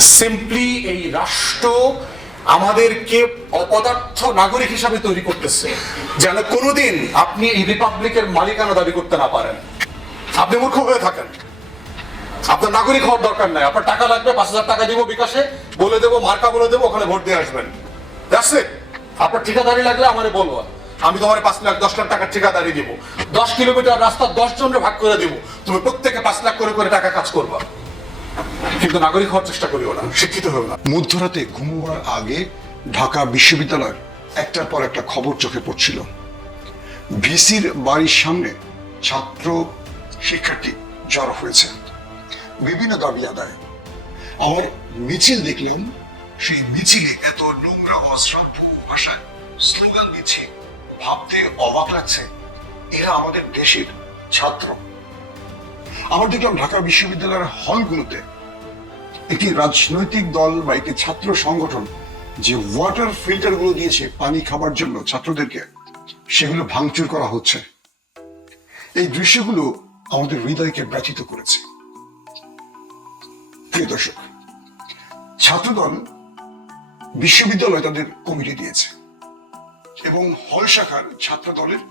Simply এই রাষ্ট্র আমাদেরকে অপদার্থ নাগরিক হিসাবে তৈরি করতেছে, যেন কোনোদিন আপনি এই রিপাবলিকের মালিকানা দাবি করতে না পারেন। আপনি মূর্খ হয়ে থাকেন। আপনার নাগরিক হওয়ার দরকার নাই। আপনার টাকা লাগবে, পাঁচ হাজার টাকা দিব বিকাশে, বলে দেবো, মার্কা বলে দেবো, ওখানে ভোট দিয়ে আসবেন। It. আপনার ঠিকাদারি লাগলে আমার বলব। আমি তোমার পাঁচ লাখ, দশ লাখ টাকার ঠিকাদারি দিব। দশ কিলোমিটার রাস্তা দশ জনের ভাগ করে দিব। তুমি প্রত্যেকে পাঁচ লাখ করে করে টাকা কাজ করবা। কিন্তু নাগরিক হওয়ার চেষ্টা করিও না, শিক্ষিত হও না। মধ্যরাতে ঘুমোবার আগে ঢাকা বিশ্ববিদ্যালয়ের একটার পর একটা খবর চোখে পড়ছিল। ভিসির বাড়ির সামনে ছাত্র শিক্ষার্থী জড়ো হয়েছে। বিভিন্ন দাবি আদায়। আমার মিছিল দেখলাম, সেই মিছিলে এত নোংরা, অশ্রাব্য ভাষায় স্লোগান দিচ্ছে, ভাবতে অবাক লাগছে। এরা আমাদের দেশের ছাত্র। আমার দেখলাম ঢাকা বিশ্ববিদ্যালয়ের হলগুলোতে একটি রাজনৈতিক দল বা একটি ছাত্র সংগঠন যে ওয়াটার ফিল্টারগুলো দিয়েছে পানি খাবার জন্য ছাত্রদেরকে, সেগুলো ভাঙচুর করা হচ্ছে। এই দৃশ্যগুলো আমাদের হৃদয়কে ব্যথিত করেছে। প্রিয় দর্শক, ছাত্রদল বিশ্ববিদ্যালয় তাদের কমিটি দিয়েছে এবং হল শাখার ছাত্র দলের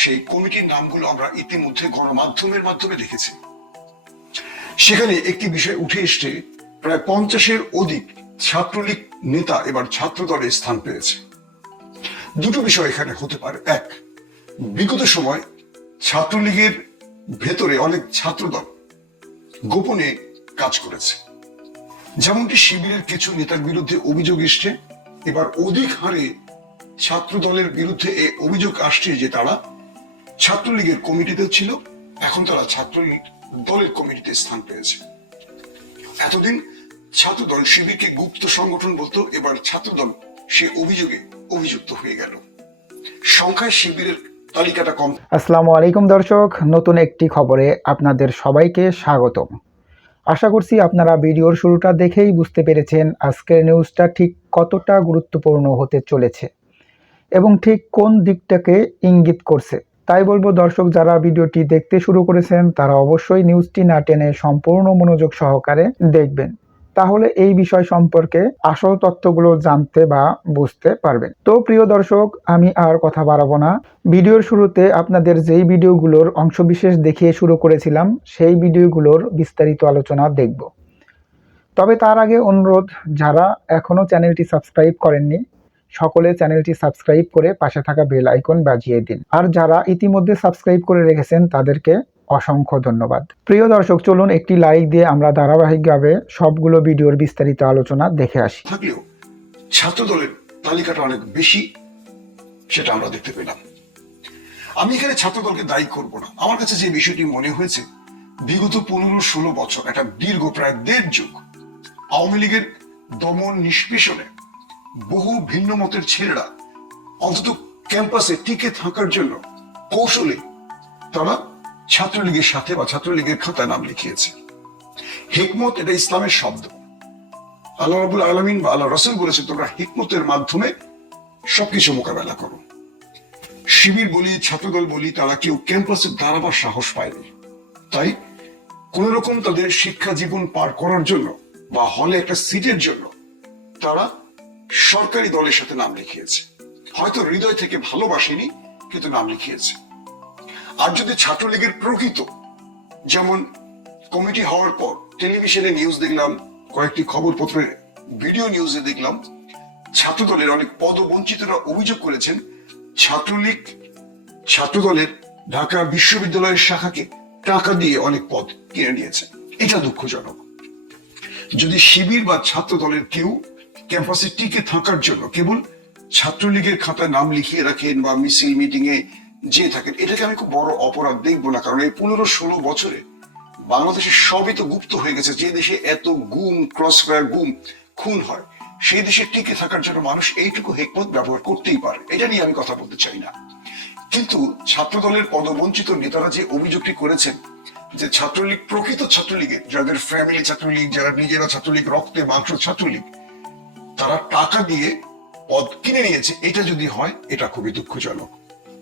সেই কমিটির নামগুলো আমরা ইতিমধ্যে গণমাধ্যমের মাধ্যমে দেখেছি। সেখানে একটি বিষয় উঠে এসছে, প্রায় পঞ্চাশের অধিক ছাত্রলীগ নেতা এবার ছাত্র দলে স্থান পেয়েছে। দুটো বিষয় এখানে হতে পারে। এক, বিগত সময় ছাত্রলীগের ভেতরে অনেক ছাত্রদল গোপনে কাজ করেছে। যেমনটি শিবিরের কিছু নেতার বিরুদ্ধে অভিযোগ এসছে, এবার অধিক হারে ছাত্র দলের বিরুদ্ধে এই অভিযোগ আসছে যে তারা ছাত্রলীগের কমিটিতে ছিল, এখন তারা ছাত্রলীগ দলের কমিটিতে স্থান পেয়েছে। এতদিন ছাত্রদল শিবিরকে গুপ্ত সংগঠন বলতো, এবার ছাত্রদল সে অভিযোগে অভিযুক্ত হয়ে গেল। সংখ্যায় শিবিরের আসসালামু আলাইকুম দর্শক, নতুন একটি খবরে আপনাদের সবাইকে স্বাগতম। আশা করছি আপনারা ভিডিওর শুরুটা দেখেই বুঝতে পেরেছেন আজকের নিউজটা ঠিক কতটা গুরুত্বপূর্ণ হতে চলেছে এবং ঠিক কোন দিকটাকে ইঙ্গিত করছে। তাই বলব, দর্শক, যারা ভিডিওটি দেখতে শুরু করেছেন, তারা অবশ্যই নিউজটি না টেনে সম্পূর্ণ মনোযোগ সহকারে দেখবেন। তাহলে এই বিষয় সম্পর্কে আসল তথ্যগুলো জানতে বা বুঝতে পারবেন। তো প্রিয় দর্শক, আমি আর কথা বাড়াবো না। ভিডিওর শুরুতে আপনাদের যেই ভিডিওগুলোর অংশবিশেষ দেখিয়ে শুরু করেছিলাম, সেই ভিডিওগুলোর বিস্তারিত আলোচনা দেখব। তবে তার আগে অনুরোধ, যারা এখনও চ্যানেলটি সাবস্ক্রাইব করেননি সকলে চ্যানেলটি সাবস্ক্রাইব করে পাশে থাকা বেল আইকন বাজিয়ে দিন। আর যারা ইতিমধ্যে সাবস্ক্রাইব করে রেখেছেন, তাদেরকে অসংখ্য ধন্যবাদ। প্রিয় দর্শক, চলুন একটি লাইক দিয়ে আমরা ধারাবাহিকভাবে সবগুলো ভিডিওর বিস্তারিত আলোচনা দেখে আসি। থাকলেও ছাত্র দলের তালিকাটা অনেক বেশি, সেটা আমরা দেখতে পেলাম। আমি এখানে ছাত্র দলকে দায়ী করব না। আমার কাছে যে বিষয়টি মনে হয়েছে, বিগত পনেরো ষোলো বছর, একটা দীর্ঘ প্রায় দেড় যুগ, আওয়ামী লীগের দমন নিষ্পেষণে বহু ভিন্ন মতের ছেলেরা অন্তত ক্যাম্পাসে টিকে থাকার জন্য কৌশলে তারা ছাত্রলীগের সাথে বা ছাত্রলীগের খাতায় নাম লিখিয়েছে। হিকমত এটা ইসলামের শব্দ। আল্লাহ রাবুল আলমিন বা আল্লাহ রসুল বলেছে তোমরা হিকমতের মাধ্যমে সবকিছু মোকাবেলা করো। শিবির বলি, ছাত্রদল বলি, তারা কেউ ক্যাম্পাসে দাঁড়াবার সাহস পায়নি তাই কোন রকম তাদের শিক্ষা জীবন পার করার জন্য বা হলে একটা সিটের জন্য তারা সরকারি দলের সাথে নাম লিখিয়েছে। হয়তো হৃদয় থেকে ভালোবাসেনি, কিন্তু নাম লিখিয়েছে। আর যদি ছাত্রলীগের প্রকৃত, যেমন কমিটি হওয়ার পর টেলিভিশনে নিউজ দেখলাম, কয়েকটি খবরপত্রে ভিডিও নিউজে দেখলাম, ছাত্রদলের অনেক পদবঞ্চিতরা অভিযোগ করেছেন, ছাত্রলীগ, ছাত্রদলের ঢাকা বিশ্ববিদ্যালয়ের শাখাকে টাকা দিয়ে অনেক পদ কিনে নিয়েছে। এটা দুঃখজনক। যদি শিবির বা ছাত্র দলের কেউ ক্যাম্পাসে টিকে থাকার জন্য কেবল ছাত্রলীগের খাতায় নাম লিখিয়ে রাখেন বা মিছিল মিটিং এ যে থাকেন। এটাকে আমি খুব বড় অপরাধ দেখব না, কারণ এই পনেরো ষোলো বছরে বাংলাদেশে সবই তো গুপ্ত হয়ে গেছে। যে দেশে এত গুম, ক্রসফায়ার গুম, খুন হয়, সেই দেশে টিকে থাকার জন্য মানুষ এইটুকু হেকমত ব্যবহার করতেই পারে। এটা নিয়ে আমি কথা বলতে চাই না। কিন্তু ছাত্রদলের পদবঞ্চিত নেতারা যে অভিযোগটি করেছেন যে ছাত্রলীগ, প্রকৃত ছাত্রলীগের, যাদের ফ্যামিলি ছাত্রলীগ, যারা নিজেরা ছাত্রলীগ, রক্তে মাংস ছাত্রলীগ তারা টাকা দিয়ে পদ কিনে নিয়েছে। এটা যদি হয়, এটা খুবই দুঃখজনক।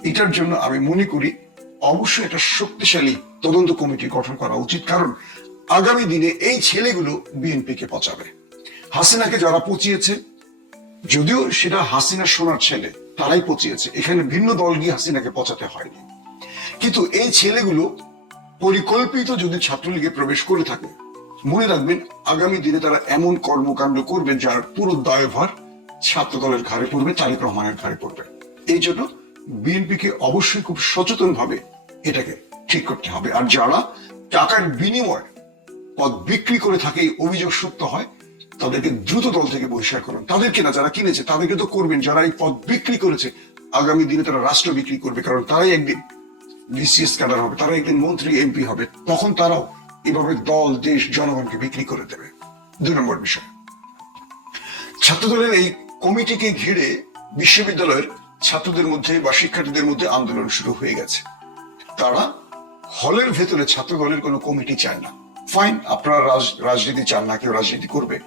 এটার জন্য আমি মনে করি, অবশ্যই একটা শক্তিশালী তদন্ত কমিটি গঠন করা উচিত। কারণ আগামী দিনে এই ছেলেগুলো বিএনপি কে পচাবে। হাসিনাকে যারা পচিয়েছে, যদিও সেটা হাসিনা সোনার ছেলে, তারাই পচিয়েছে। এখানে ভিন্ন দল গিয়ে হাসিনাকে পচাতে হয়নি। কিন্তু এই ছেলেগুলো পরিকল্পিত যদি ছাত্রলীগে প্রবেশ করে থাকে মনে রাখবেন, আগামী দিনে তারা এমন কর্মকাণ্ড করবে যার পুরো দায়ভার ছাত্র দলের ঘাড়ে পড়বে, তারেক রহমানের ঘাড়ে পড়বে। এই জন্য বিএনপিকে অবশ্যই খুব সচেতন ভাবে এটাকে ঠিক করতে হবে। আর যারা টাকার বিনিময়ে পদ বিক্রি করে থাকে অভিযোগ সত্য হয়, তাদেরকে দ্রুত দল থেকে বহিষ্কার করুন। তাদেরকে না, যারা কিনেছে, তাদেরকে তো করবেন। যারা এই পদ বিক্রি করেছে, আগামী দিনে তারা রাষ্ট্র বিক্রি করবে। কারণ তারাই একদিন বিসিএস ক্যাডার হবে তারা একদিন মন্ত্রী, এমপি হবে। তখন তারাও এভাবে দল, দেশ, জনগণকে বিক্রি করে দেবে। দুই নম্বর বিষয়। ছাত্রদলের এই কমিটিকে ঘিরে বিশ্ববিদ্যালয়ের ছাত্রদের মধ্যে বা শিক্ষার্থীদের মধ্যে আন্দোলন শুরু হয়ে গেছে। তারা হলের ভেতরে ছাত্র দলের কোনো কমিটি চায় না। ফাইন আপনারা রাজ- রাজনীতি চান না, কেউ রাজনীতি করবে।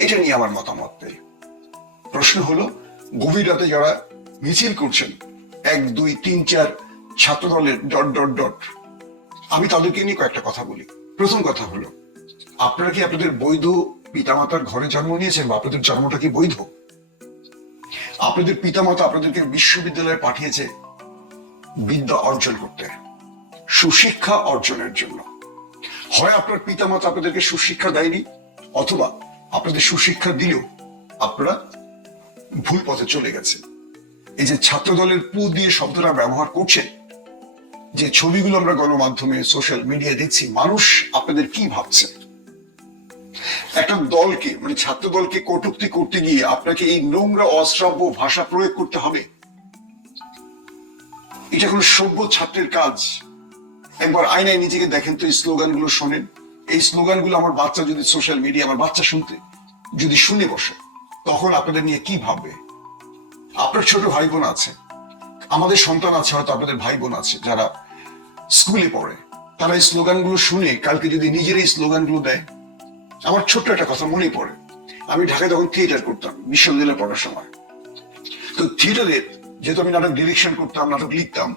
এটা নিয়ে আমার মতামত নেই। প্রশ্ন হলো গভীর রাতে যারা মিছিল করছেন, এক, দুই, তিন, চার ছাত্র দলের ডট ডট ডট, আমি তাদেরকে নিয়ে কয়েকটা কথা বলি। প্রথম কথা হলো, আপনারা কি আপনাদের বৈধ পিতামাতার ঘরে জন্ম নিয়েছেন বা আপনাদের জন্মটা কি বৈধ? আপনাদের পিতামাতা আপনাদেরকে বিশ্ববিদ্যালয়ে পাঠিয়েছে বিদ্যা অর্জন করতে, সুশিক্ষা অর্জনের জন্য। হয় আপনার পিতামাতা আপনাদেরকে সুশিক্ষা দেয়নি, অথবা আপনাদের সুশিক্ষা দিলেও আপনারা ভুল পথে চলে গেছে এই যে ছাত্র দলের পু দিয়ে শব্দটা ব্যবহার করছে যে ছবিগুলো আমরা গণমাধ্যমে সোশ্যাল মিডিয়ায় দেখছি, মানুষ আপনাদের কি ভাবছে? একটা দলকে মানে ছাত্র দলকে কটুক্তি করতে গিয়ে আপনাকে এই নোংরা, অশ্রাব্য ভাষা প্রয়োগ করতে হবে। এটা কোনো সভ্য ছাত্রের কাজ। একবার আয়নায় নিজেকে দেখেন তো এই স্লোগানগুলো শোনেন। এই স্লোগানগুলো আমার বাচ্চা যদি সোশ্যাল মিডিয়া আমার বাচ্চা শুনতে, যদি শুনে বসে, তখন আপনাদের নিয়ে কি ভাববে? আপনার ছোট ভাই বোন আছে। আমাদের সন্তান আছে, হয়তো আপনাদের ভাই বোন আছে, যারা স্কুলে পড়ে। তারা এই স্লোগানগুলো শুনে কালকে যদি নিজের এই স্লোগানগুলো দেয়, আমার ছোট্ট একটা কথা মনে পড়ে। আমি ঢাকায় তখন থিয়েটার করতাম, বিশ্ববিদ্যালয়ে পড়ার সময়। তো থিয়েটারে যেহেতু আমি নাটক ডিরেকশন করতাম, নাটক লিখতাম,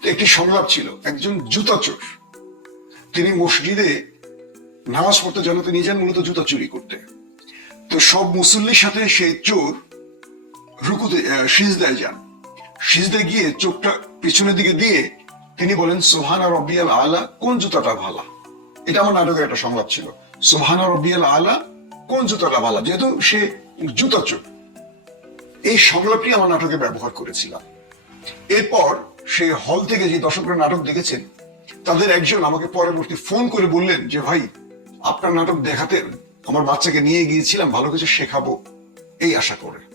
তো একটি সংলাপ ছিল, একজন জুতা চোর। তিনি মসজিদে নামাজ পড়তে জানাতে নিয়ে যান মূলত জুতা চুরি করতে। তো সব মুসল্লির সাথে সেই চোর রুকুতে সিজদায় যান। সিজদায় গিয়ে চোখটা পিছনের দিকে দিয়ে তিনি বলেন সোহানা রবিয়াল আলা, কোন জুতাটা ভালা? এটা আমার নাটকের একটা সংলাপ ছিল। সোহানা রবিয়াল আলা, কোন জুতাটা ভালা? যেহেতু সে জুতা চোর। এই সংলাপটি আমার নাটকে ব্যবহার করেছিলাম। এরপর সে হল থেকে যে দর্শকরা নাটক দেখেছেন, তাদের একজন আমাকে পরবর্তী ফোন করে বললেন যে, ভাই, আপনার নাটক দেখাতে আমার বাচ্চাকে নিয়ে গিয়েছিলাম, ভালো কিছু শেখাবো। এই আশা করে।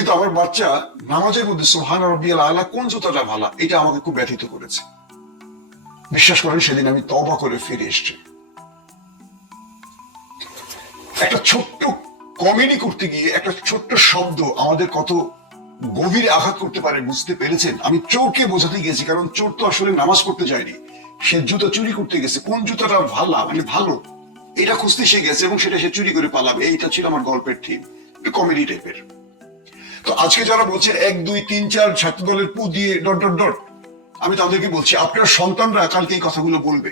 কিন্তু আমার বাচ্চা নামাজের মধ্যে সোহান রবিয়াল আলা কোন জুতাটা ভালা, এটা আমাকে খুব ব্যথিত করেছে। বিশ্বাস করেন, সেদিন আমি তবা করে ফিরে এসছি। একটা ছোট্ট কমেডি করতে গিয়ে একটা ছোট্ট শব্দ আমাদের কত গভীরে আঘাত করতে পারে বুঝতে পেরেছেন? আমি চোরকে বোঝাতে গেছি কারণ চোর তো আসলে নামাজ পড়তে যায়নি। সে জুতা চুরি করতে গেছে। কোন জুতাটা ভালো? মানে ভালো। এটা খুঁজতে সে গেছে এবং সেটা সে চুরি করে পালাবে। এইটা ছিল আমার গল্পের থিম একটু কমেডি টাইপের তো আজকে যারা বলছে এক, দুই, তিন, চার ছাত্র দলের পু দিয়ে ডট ডট ডট, আমি তাদেরকে বলছি, আপনার সন্তানরা কালকে এই কথাগুলো বলবে।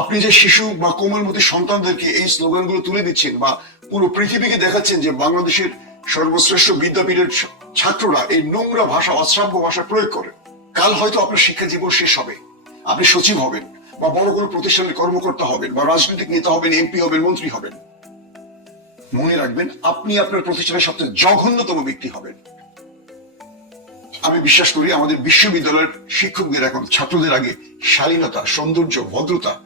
আপনি যে শিশু বা কোমলমতি সন্তানদেরকে এই স্লোগানগুলো তুলে দিচ্ছেন বা পুরো পৃথিবীকে দেখাচ্ছেন যে বাংলাদেশের সর্বশ্রেষ্ঠ বিদ্যাপীঠের ছাত্ররা এই নোংরা ভাষা, অশ্রাব্য ভাষা প্রয়োগ করে। কাল হয়তো আপনার শিক্ষা জীবন শেষ হবে। আপনি সচিব হবেন বা বড় কোনো প্রতিষ্ঠানের কর্মকর্তা হবেন বা রাজনৈতিক নেতা হবেন, এমপি হবেন, মন্ত্রী হবেন। মনে রাখবেন, আপনি আপনার প্রতিষ্ঠানের সবচেয়ে জঘন্যতম ব্যক্তি হবেন। আমি বিশ্বাস করি, আমাদের বিশ্ববিদ্যালয়ের শিক্ষকদের এখন ছাত্রদের আগে শালীনতা, সৌন্দর্য, ভদ্রতা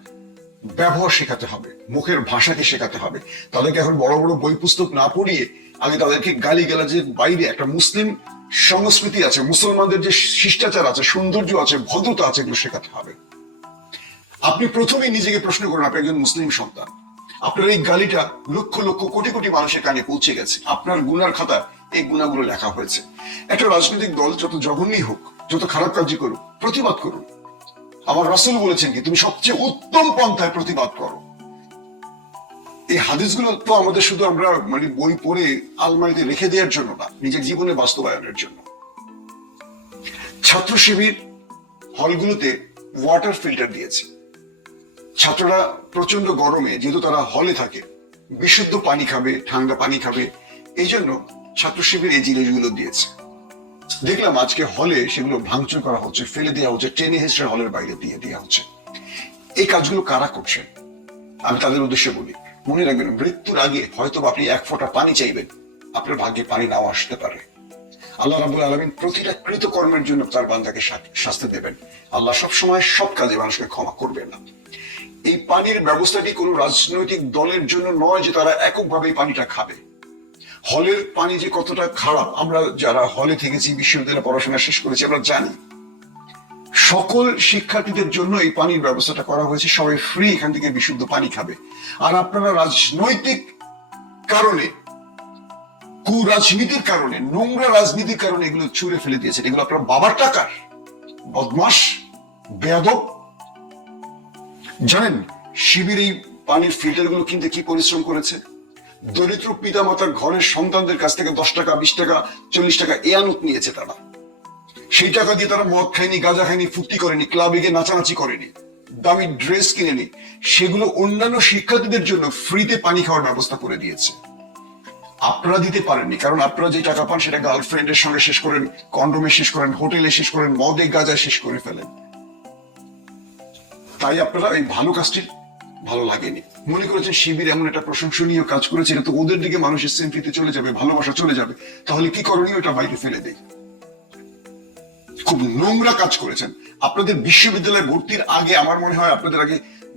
ব্যবহার শেখাতে হবে, মুখের ভাষাকে শেখাতে হবে। তাদেরকে এখন বড় বড় বই পুস্তক না পড়িয়ে আগে তাদেরকে গালি গালাজের বাইরে একটা মুসলিম সংস্কৃতি আছে, মুসলমানদের যে শিষ্টাচার আছে, সৌন্দর্য আছে, ভদ্রতা আছে, এগুলো শেখাতে হবে। আপনি প্রথমেই নিজেকে প্রশ্ন করুন, আপনি একজন মুসলিম সন্তান। আপনার এই গালিটা লক্ষ লক্ষ কোটি কোটি মানুষের কানে পৌঁছে গেছে। আপনার গুনার খাতা, এই গুণাগুলো লেখা হয়েছে। একটা রাজনৈতিক দল যত জঘন্যই হোক, যত খারাপ কাজই করুক, প্রতিবাদ করুন আমার রাসুল বলেছেন কি, তুমি সবচেয়ে উত্তম পন্থায় প্রতিবাদ করো। এই হাদিসগুলো তো আমাদের শুধু আমরা মানে বই পড়ে আলমারিতে রেখে দেওয়ার জন্য না, নিজের জীবনে বাস্তবায়নের জন্য। ছাত্র শিবির হলগুলোতে ওয়াটার ফিল্টার দিয়েছে। ছাত্ররা প্রচণ্ড গরমে, যেহেতু তারা হলে থাকে, বিশুদ্ধ পানি খাবে, ঠান্ডা পানি খাবে, এই জন্য ছাত্র শিবির এই জিনিসগুলো দিয়েছে। দেখলাম আজকে হলে সেগুলো ভাঙচুর করা হচ্ছে, ফেলে দেওয়া হচ্ছে, টেনে হেসড়ে হলের বাইরে দিয়ে দেওয়া হচ্ছে। এই কাজগুলো কারা করছে আমি তাদের উদ্দেশ্যে বলি, মনে রাখবেন, মৃত্যুর আগে হয়তো আপনি এক ফোঁটা পানি চাইবেন, আপনার ভাগ্যে পানি নাও আসতে পারে। আল্লাহ রাবুল আলমিন প্রতিটা কৃতকর্মের জন্য তার বান্দাকে শাস্তি দেবেন। আল্লাহ সব সময় সব কাজে মানুষকে ক্ষমা করবেন না। এই পানির ব্যবস্থাটি কোনো রাজনৈতিক দলের জন্য নয় যে তারা এককভাবে পানিটা খাবে। হলের পানি যে কতটা খারাপ, আমরা যারা হলে থেকেছি, বিশ্ববিদ্যালয়ে পড়াশোনা শেষ করেছি, আমরা জানি। সকল শিক্ষার্থীদের জন্য এই পানির ব্যবস্থাটা করা হয়েছে, সবাই ফ্রি এখান থেকে বিশুদ্ধ পানি খাবে। আর আপনারা রাজনৈতিক কারণে, কুরাজনীতির কারণে, নোংরা রাজনীতির কারণে এগুলো ছুঁড়ে ফেলে দিয়েছেন। এগুলো আপনার বাবার টাকার বদমাস বেয়াদব। জানেন, শিবির এই পানির ফিল্টারগুলো কিনতে কি পরিশ্রম করেছে? দরিদ্র পিতা মাতার ঘরের সন্তানদের কাছ থেকে দশ টাকা, বিশ টাকা, চল্লিশ টাকা এয়ানত নিয়েছে তারা। সেই টাকা দিয়ে তারা মদ খায়নি, গাঁজা খায়নি, ফুর্তি করেনি, ক্লাবে গিয়ে নাচানাচি করেনি, দামি ড্রেস কিনেনি, সেগুলো অন্যান্য শিক্ষার্থীদের জন্য ফ্রিতে পানি খাওয়ার ব্যবস্থা করে দিয়েছে। আপনারা দিতে পারেননি, কারণ আপনারা যে টাকা পান সেটা গার্লফ্রেন্ডের সঙ্গে শেষ করেন, কন্ডোমে শেষ করেন, হোটেলে শেষ করেন, মদে, গাঁজায় শেষ করে ফেলেন। তাই আপনারা এই ভালো কাজটি ভালো লাগেনি। মনে করেছেন শিবির এমন একটা প্রশংসনীয় কাজ করেছে এটা তো ওদের দিকে মানুষের সিম্পিতে চলে যাবে, ভালোবাসা চলে যাবে। তাহলে কি করণীয় এটা বাইরে ফেলে দেয় খুব নোংরা কাজ করেছেন। আপনাদের বিশ্ববিদ্যালয়ে ভর্তির আগে আমার মনে হয় আপনাদের আগে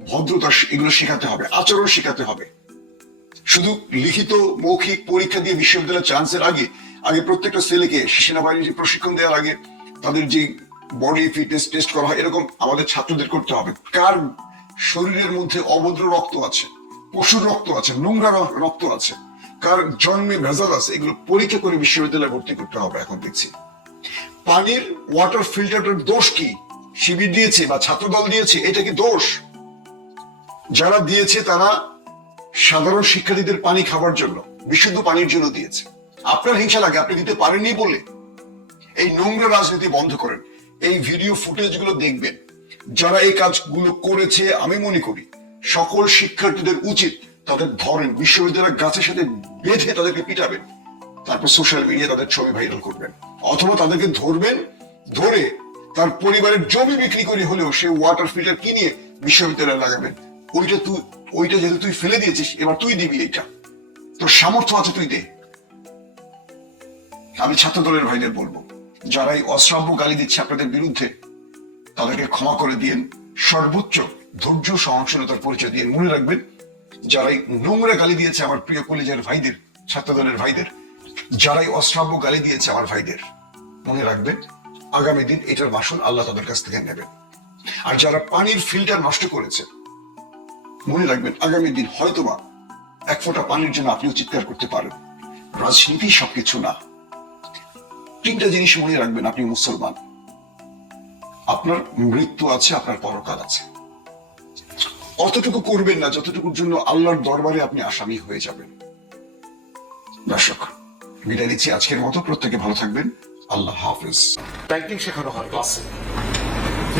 ভদ্রতা এগুলো শেখাতে হবে, আচরণ শেখাতে হবে। শুধু লিখিত মৌখিক পরীক্ষা দিয়ে বিশ্ববিদ্যালয়ের চান্সের আগে আগে প্রত্যেকটা ছেলেকে সেনাবাহিনীর প্রশিক্ষণ দেওয়ার আগে, তাদের যে বডি ফিটনেস টেস্ট করা হয়, এরকম আমাদের ছাত্রদের করতে হবে। কার শরীরের মধ্যে অভদ্র রক্ত আছে, পশুর রক্ত আছে, নোংরা রক্ত আছে, কার জন্মে ভেজাল আছে, এগুলো পরীক্ষা করে বিশ্ববিদ্যালয়ে ভর্তি করতে হবে এখন দেখছি। পানির ওয়াটার ফিল্টারের দোষ কি? শিবির দিয়েছে বা ছাত্রদল দিয়েছে, এটা কি দোষ? যারা দিয়েছে তারা সাধারণ শিক্ষার্থীদের পানি খাবার জন্য, বিশুদ্ধ পানির জন্য দিয়েছে। আপনার হিংসা লাগে, আপনি দিতে পারেননি বলে। এই নোংরা রাজনীতি বন্ধ করেন। এই ভিডিও ফুটেজগুলো দেখবেন। যারা এই কাজগুলো করেছে, আমি মনে করি সকল শিক্ষার্থীদের উচিত তাদের ধরেন বিশ্ববিদ্যালয়ের গাছের সাথে বেঁধে তাদেরকে পিটাবেন, তারপর সোশ্যাল মিডিয়া তাদের ছবি ভাইরাল করবেন, অথবা তাদেরকে ধরবেন, ধরে তার পরিবারের জমি বিক্রি করে হলেও সে ওয়াটার ফিল্টার কিনে বিশ্ববিদ্যালয়ে লাগাবেন। ওইটা তুই, ওইটা যেহেতু তুই ফেলে দিয়েছিস, এবার তুই দিবি এইটা তোর সামর্থ্য আছে তুই দে। আমি ছাত্র দলের ভাইদের বলব। যারা এই অশ্রাব্য গালি দিচ্ছে আপনাদের বিরুদ্ধে, তাদেরকে ক্ষমা করে দিয়েন, সর্বোচ্চ ধৈর্য সহনশীলতার পরিচয় দিয়ে মনে রাখবেন যারা এই নোংরা গালি দিয়েছে আমার প্রিয় কলেজের ভাইদের ছাত্র দলের ভাইদের, যারাই অশ্রাব্য গালি দিয়েছে আমার ভাইদের, মনে রাখবেন, আগামী দিন এটার মাসুল আল্লাহ তাদের কাছ থেকে নেবেন। আর যারা পানির ফিল্টার নষ্ট করেছে, মনে রাখবেন, আগামী দিন হয়তোবা এক ফোঁটা পানির জন্য আপনিও চিৎকার করতে পারেন। রাজনীতি সবকিছু না। তিনটা জিনিস মনে রাখবেন, আপনি মুসলমান। আপনার মৃত্যু আছে, আপনার পরকাল আছে। অতটুকু করবেন না, যতটুকুর জন্য আল্লাহর দরবারে আপনি আসামি হয়ে যাবেন। দর্শক, বিদায় দিচ্ছি আজকের মতো। প্রত্যেকে ভালো থাকবেন। আল্লাহ হাফিজ। ব্যাংকিং শেখানো হয় ক্লাসে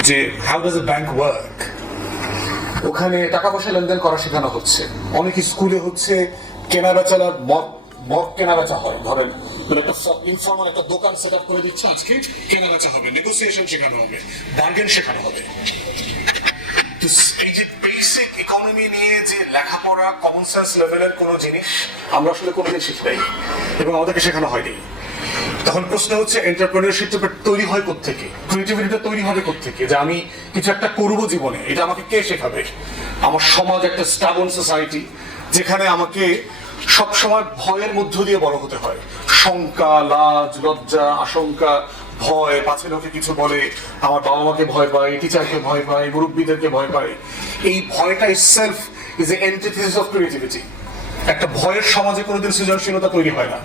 যে হাউ ডাজ ব্যাংক ওয়ার্ক ওখানে টাকা পয়সা লেনদেন করা শেখানো হচ্ছে। অনেক স্কুলে হচ্ছে কেনা বেচার মদ মদ হয়। ধরেন ইনফর্মাল একটা দোকান সেট করে দিচ্ছে, আজকে হবে নেগোসিয়েশন শেখানো হবে বার্গেন শেখানো হবে। এই যে বেসিক ইকোনমি নিয়ে যে লেখাপড়া কমন সেন্স লেভেলের কোনো জিনিস আমরা আসলে কোনোদিন শিখি নাই, এবং আমাদেরকে শেখানো হয়নি। তখন প্রশ্ন হচ্ছে তৈরি হয় ক্রিয়েটিভিটিটা তৈরি হবে থেকে যে আমি কিছু একটা করব জীবনে, এটা আমাকে কে শেখাবে? আমার সমাজ একটা স্টাবন সোসাইটি যেখানে আমাকে সব সময় ভয়ের মধ্য দিয়ে বড় হতে হয়। শঙ্কা, লাজ, লজ্জা, আশঙ্কা, ভয়, পাছে লোকে কিছু বলে, আমার বাবা মাকে ভয় পায় টিচারকে ভয় পায়, মুরব্বীদেরকে ভয় পায়। এই ভয়টা self is a antithesis of creativity একটা ভয়ের সমাজে কোনোদিন সৃজনশীলতা তৈরি হয় না।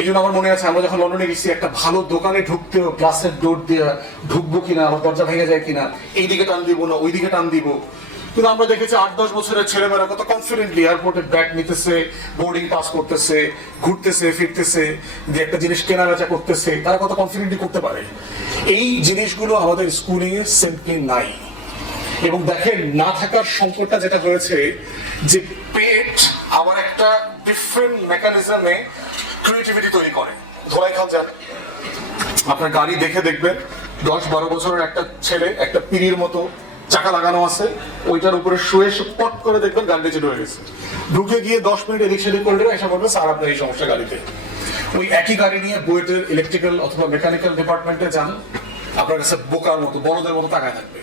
এই জন্য আমার মনে আছে, আমরা যখন লন্ডনে গেছি, একটা ভালো দোকানে ঢুকতেও গ্লাসের ডোর দিয়ে ঢুকবো কিনা, আমার দরজা ভেঙে যায় কিনা এই দিকে টান দিব না ওই দিকে টান দিব কিন্তু আমরা দেখেছি আট, দশ বছরের ছেলেমেয়েরা কত কনফিডেন্টলি এয়ারপোর্টে ব্যাগ নিতেছে বোর্ডিং পাস করতেছে, ঘুরতেছে, ফিরতেছে, যে একটা জিনিস কেনা বেচা করতেছে, তারা কত কনফিডেন্টলি করতে পারে? এই জিনিসগুলো আমাদের স্কুলিং এ সিম্পলি নাই। এবং দেখেন, না থাকার সংকটটা যেটা হয়েছে, যে পেট আবার একটা ডিফারেন্ট মেকানিজমে ক্রিয়েটিভিটি তৈরি করে। ধোলাই খাল যান। আপনার গাড়ি দেখে দেখবেন, দশ, বারো বছরের একটা ছেলে, একটা পিড়ির মতো চাকা লাগানো আছে, ওইটার উপরে শুয়ে পট করে দেখবেন গাড়ি নিচে ঢুকে গেছে। ঢুকে গিয়ে দশ মিনিট এদিক সেদিক করে দেবে এসে বলবে স্যার, আপনার এই সমস্যা গাড়িতে। ওই একই গাড়ি নিয়ে বুয়েটের ইলেকট্রিক্যাল অথবা মেকানিক্যাল ডিপার্টমেন্টে যান, আপনার কাছে বোকার মতো, বড়দের মতো তাকায় থাকবে।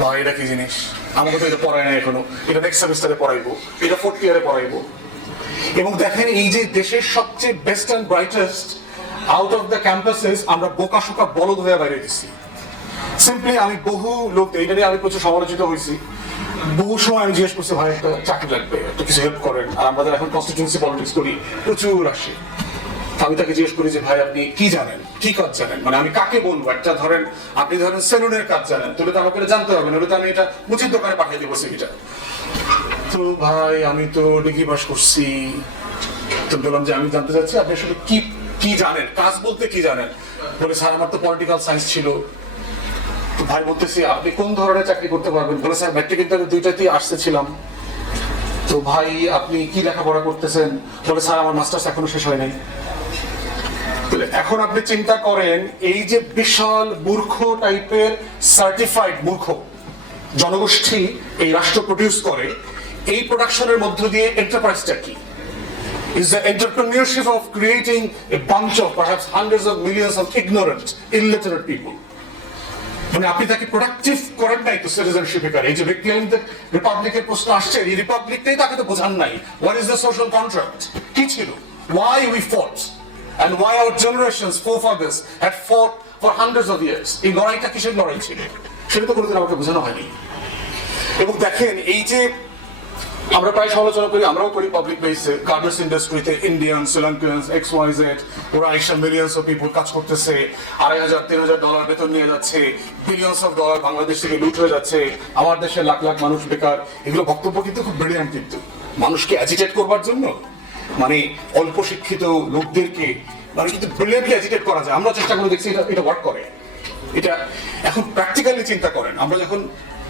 বা এটা কি জিনিস? আমাকে তো এটা পড়ায় না এখনও। এটা নেক্সট সেমিস্টারে পড়াইবো, এটা ফোর্থ ইয়ারে পড়াইবো। এবং দেখেন, এই যে দেশের সবচেয়ে best and brightest out of the campuses আমরা বোকা শোকা বলদ হয়ে বাইরে দিচ্ছি সিম্পলি আমি বহু লোক এটা নিয়ে আমি প্রচুর সমালোচিত হয়েছি। বহু সময় আমি জিজ্ঞেস করছি, ভাই, একটা চাকরি লাগবে, একটু কিছু হেল্প করেন। আর আমাদের এখন কনস্টিটিউন্সি পলিটিক্স করি, প্রচুর আসে। আমি তাকে জিজ্ঞেস করি যে, ভাই, আপনি কি জানেন? কি কাজ জানেন? মানে আমি কাকে বলব? একটা ধরেন, আপনি ধরেন সেলুনের কাজ জানেন তাহলে তো আমাকে জানতে হবে, নাহলে তো আমি এটা মুচির দোকানে পাঠিয়ে দেবো সিভিটা। তো, ভাই, আমি তো ডিগ্রি পাস করছি। তো বললাম যে, আমি জানতে চাচ্ছি, আপনি আসলে কি কি জানেন? কাজ বলতে কি জানেন? বলে, স্যার, আমার তো পলিটিক্যাল সায়েন্স ছিল। ভাই বলতেছি আপনি কোন ধরনের চাকরি করতে পারবেন? বলে স্যার ম্যাট্রিক ইন্টারভিউ দুইটাতেই আসতেছিলাম। তো ভাই আপনি কি লেখাপড়া করতেছেন? বলে স্যার আমার মাস্টার্স এখনও শেষ হয় নাই। এখন আপনি চিন্তা করেন এই যে বিশাল মূর্খ টাইপের সার্টিফাইড মূর্খ জনগোষ্ঠী এই রাষ্ট্র প্রডিউস করে এই প্রোডাকশনের মধ্য দিয়ে এন্টারপ্রাইজটা কি? Is the entrepreneurship of creating a bunch of perhaps hundreds of millions of ignorant, illiterate people. মানে আপনি তাকে প্রোডাক্টিভ করেন নাই তো সিটিজেনশিপ করে এই যে রিক্লেম রিপাবলিকের প্রশ্ন আসছে, এই রিপাবলিকটাই তাকে তো বোঝান নাই। What is the social contract কি ছিল? Why we fought and why our generations forefathers had fought for hundreds of years এই লড়াইটা কিসের লড়াই ছিল? সেটা তো কোনোদিন আমাকে বোঝানো হয়নি। এবং দেখেন, এই যে আমরা প্রায় সমালোচনা করি, আমরাও করি পাবলিক বেসে গার্মেন্টস ইন্ডাস্ট্রিতে Indian Sri Lankan X Y Z ওরা একশো মিলিয়ন্স অফ পিপুল কাজ করতেছে, আড়াই হাজার, তিন হাজার ডলার বেতন নিয়ে যাচ্ছে বিলিয়ন্স অফ ডলার বাংলাদেশ থেকে লুট হয়ে যাচ্ছে, আমার দেশে লাখ লাখ মানুষ বেকার। এগুলো বক্তব্য কিন্তু খুব ব্রিলিয়ান্ট কিন্তু। মানুষকে অ্যাজিটেট করবার জন্য মানে অল্প শিক্ষিত লোকদেরকে মানে কিন্তু ব্রিলিয়ান্টলি অ্যাজিটেট করা যায়। আমরা চেষ্টা করে দেখছি এটা এটা ওয়ার্ক করে। এটা এখন প্র্যাকটিক্যালি চিন্তা করেন। আমরা যখন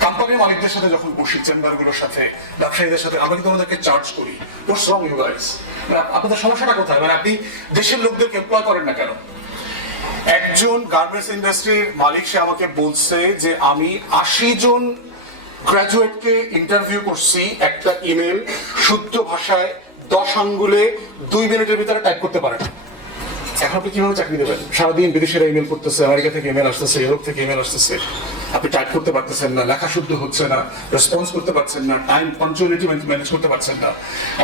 কোম্পানির মালিকদের সাথে যখন বসি, চেম্বারগুলোর সাথে, ব্যবসায়ীদের সাথে, আমরা কিন্তু আমাদেরকে চার্জ করি। গাইস আপনাদের সমস্যাটা কোথায়? মানে আপনি দেশের লোকদেরকে এমপ্লয় করেন না কেন? একজন গার্মেন্টস ইন্ডাস্ট্রির মালিক, সে আমাকে বলছে যে, আমি আশি জন গ্রাজুয়েটকে ইন্টারভিউ করছি, একটা ইমেল শুদ্ধ ভাষায়, দশ আঙ্গুলে, দুই মিনিটের ভিতরে টাইপ করতে পারে না এখন আপনি কীভাবে চাকরি দেবেন সারাদিন বিদেশিরা ইমেল করতেছে, আমেরিকা থেকে ইমেল আসতেছে, ইউরোপ থেকে ইমেল আসতেছে। আপনি টাইপ করতে পারতেছেন না, লেখা শুদ্ধ হচ্ছে না রেসপন্স করতে পারছেন না টাইম পাঞ্চুয়ালিটি ম্যানেজ করতে পারছেন না।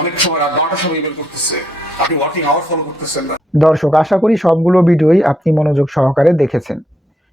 অনেক সময় রাত বারোটার সময় ইমেল করতেছে, আপনি ওয়ার্কিং আওয়ার ফলো করতেছেন না। দর্শক, আশা করি সবগুলো ভিডিওই আপনি মনোযোগ সহকারে দেখেছেন।